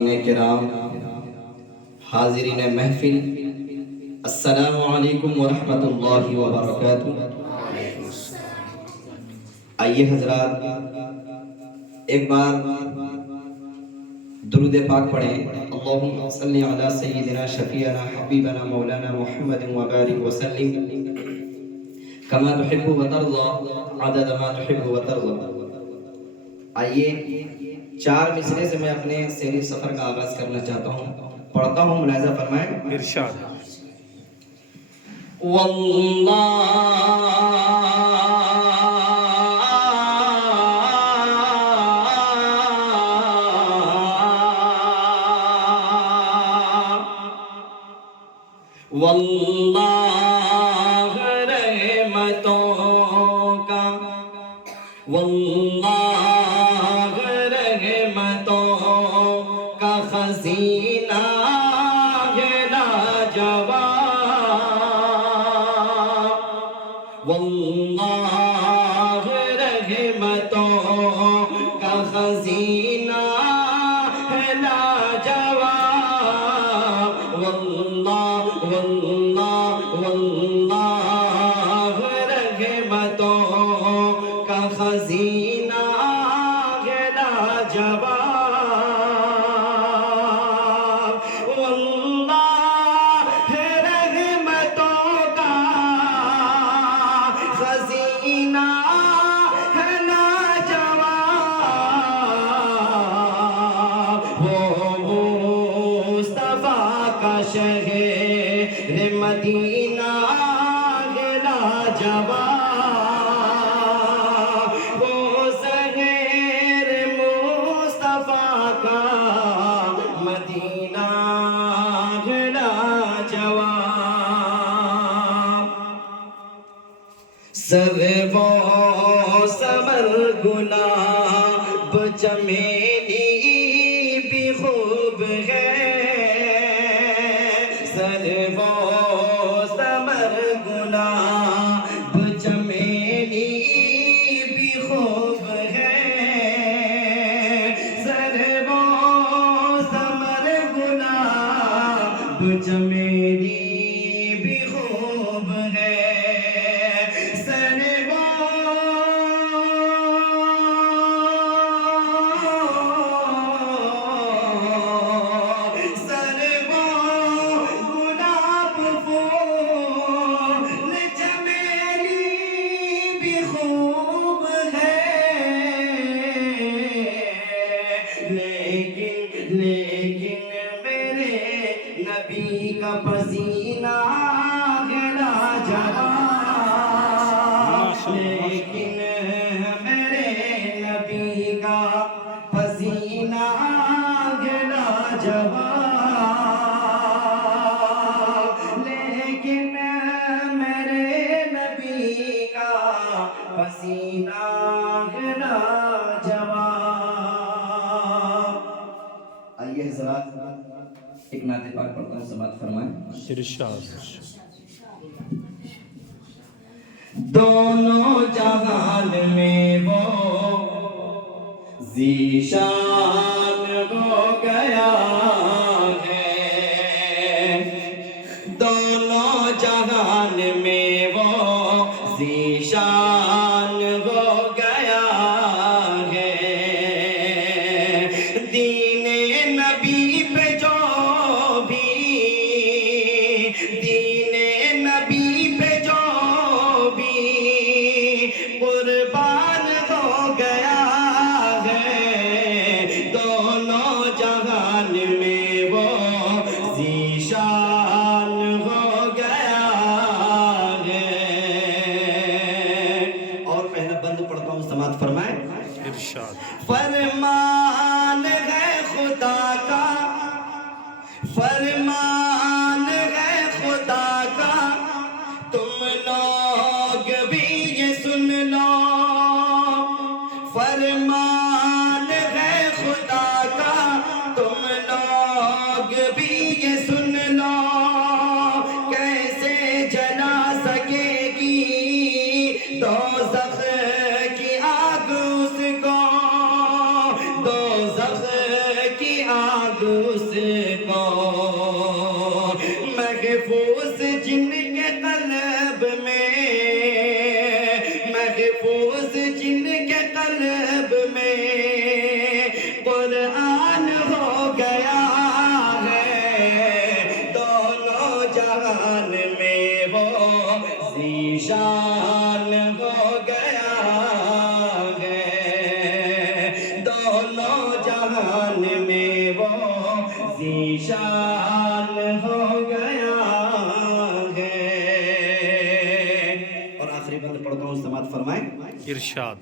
کرام، حاضرین محفل، السلام علیکم ورحمۃ اللہ وبرکاتہ۔ آئیے حضرات ایک بار درود پاک پڑھیں۔ اللہم صلی علی سیدنا شفیعنا حبیبنا مولانا محمد وبارک وسلم کما تحب و ترضی عدد ما تحب و ترضی۔ آئیے چار مصرے سے میں اپنے سیری سفر کا آغاز کرنا چاہتا ہوں، پڑھتا ہوں، ملاحظہ فرمائیں۔ ارشاد۔ واللہ رحمتوں کا، واللہ رحمتوں کا خزینہ ہے لاجواب، واللہ رحمتوں کا خزینہ ہے لاجواب، واللہ واللہ واللہ رحمتوں کا خزینہ ہے لاجواب، واللہ رحمتوں کا خزینہ ہے لاجواب، وہ مصطفیٰ کا شہر مدینہ ہے لاجواب، وہ شہر مصطفیٰ کا مدینہ ہے لاجواب، سرو و ثمر گلاب چمیلی بھی خوب ہے، سرو و ثمر گلاب چمیلی بھی خوب ہے، سرو و ثمر گلاب چمیلی بھی خوب ہے، لیکن میرے نبی کا پسینہ ہے لاجواب، لیکن میرے نبی کا پسینہ ہے لاجواب، لیکن میرے نبی کا پسینہ ہے لاجواب۔ آئیے حضرات ایک نعت پاک پڑھتا ہوں، سماعت فرمائیں۔ ارشاد۔ دونوں جہان میں وہ ذیشان ہو گیا ہے، دونوں جہان میں وہ ذیشان ہو گیا ہے، دین نبی پہ جو بھی، دین نبی پہ جو بھی قربان ہو گیا ہے، دونوں جہان میں وہ ذیشان ہو گیا ہے۔ اور پہلا بند پڑھتا ہوں، سماعت فرمائیں۔ ارشاد۔ فرمان ہے خدا کا، فرمان ہے خدا کا، تم لوگ بھی یہ سن لو، فرمان ہے خدا کا، تم لوگ بھی یہ سن لو، کیسے جلا سکے گی دوزخ کی آگ اس کو، دوزخ کی آگ قدوس کو محفوظ جن کے قلب میں محفوظ جن کے قلب میں قرآن ہو گیا ہے دونوں جہان میں وہ ذیشان ہو گیا ہے دونوں جہان میں وہ ذیشان ہو گیا ہے۔ اور آخری بند پڑھتا ہوں، سماعت فرمائیں۔ ارشاد۔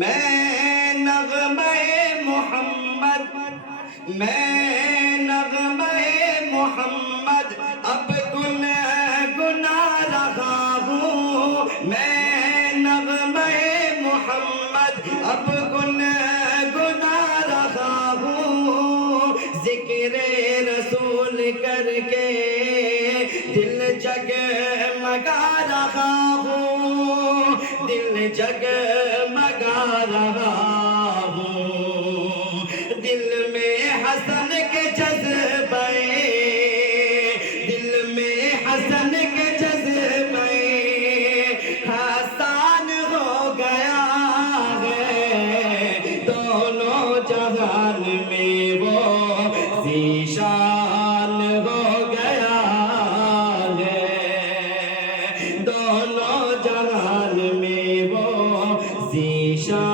میں نغمہ محمد میں نغمہ محمد اب گنگنا رہا ہوں میں نغمہ محمد اب گنگنا رہا ہوں ذکر رسول کر کے دل جگمگا رہا ہوں دل جگمگا رہا ہوں دل میں حسن کے جذبے دل میں حسن کے جذبے حسان ہو گیا ہے دونوں جہان میں وہ ذیشان ہو گیا ہے دونوں جہان میں وہ ذیشان